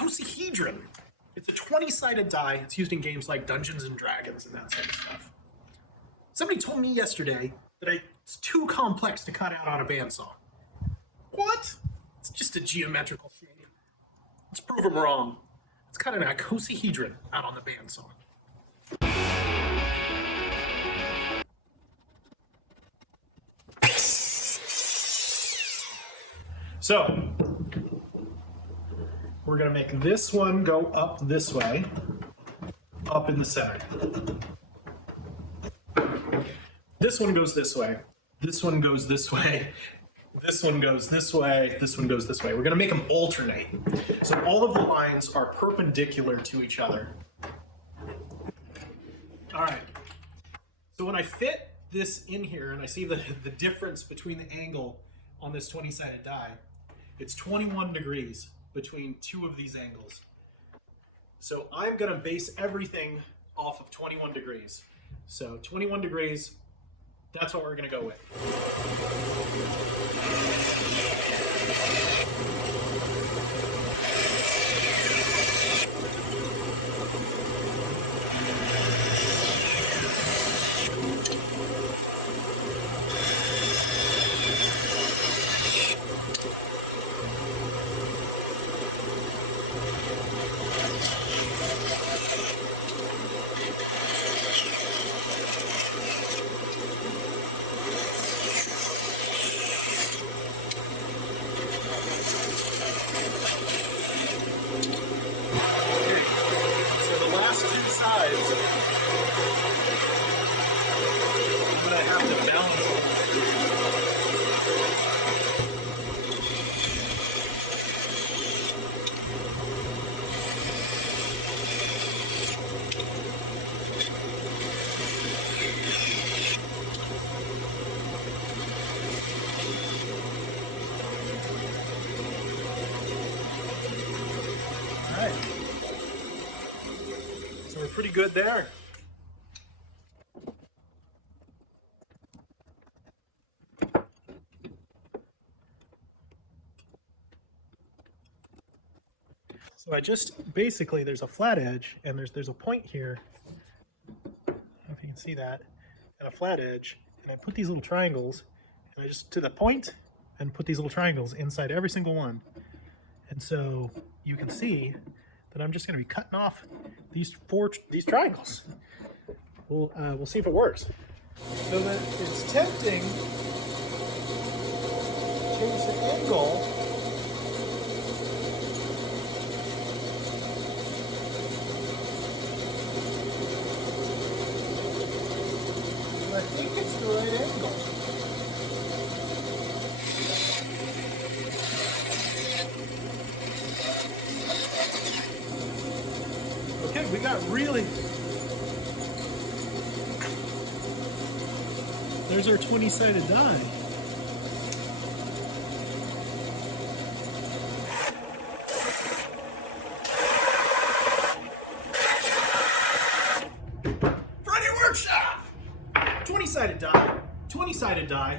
Icosahedron. It's a 20-sided die. It's used in games like Dungeons and Dragons and that sort of stuff. Somebody told me yesterday that it's too complex to cut out on a bandsaw. What? It's just a geometrical shape. Let's prove them wrong. Let's cut an icosahedron out on the bandsaw. So, we're going to make this one go up this way, up in the center. This one goes this way. This one goes this way. This one goes this way. This one goes this way. We're going to make them alternate. So all of the lines are perpendicular to each other. All right. So when I fit this in here and I see the difference between the angle on this 20-sided die, it's 21 degrees between two of these angles. So I'm going to base everything off of 21 degrees. So 21 degrees, that's what we're going to go with. Sides, I'm going to have to balance it. All right. So we're pretty good there. So I just basically, there's a flat edge and there's a point here. I don't know if you can see that, and a flat edge. And I put these little triangles, and I just to the point and put these little triangles inside every single one. And so you can see that I'm just going to be cutting off these triangles. We'll see if it works. So that it's tempting to change the angle. I think it's the right angle. Okay, we got really... There's our 20-sided die. Friday Workshop! 20-sided die. 20-sided die.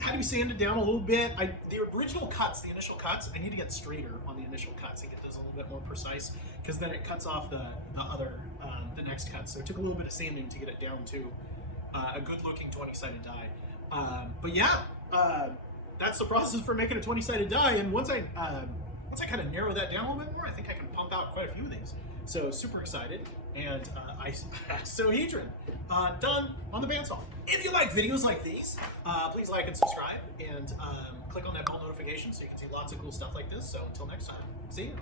Had to be sanded down a little bit. The original cuts, the initial cuts, I need to get straighter on the initial cuts and get those a little bit more precise, because then it cuts off the next cut. So it took a little bit of sanding to get it down to a good-looking 20-sided die. But yeah, that's the process for making a 20-sided die. And once I kind of narrow that down a little bit more, I think I can pump out quite a few of these. So super excited, and Icosahedron done on the bandsaw. If you like videos like these, please like and subscribe, and click on that bell notification so you can see lots of cool stuff like this. So until next time, see you.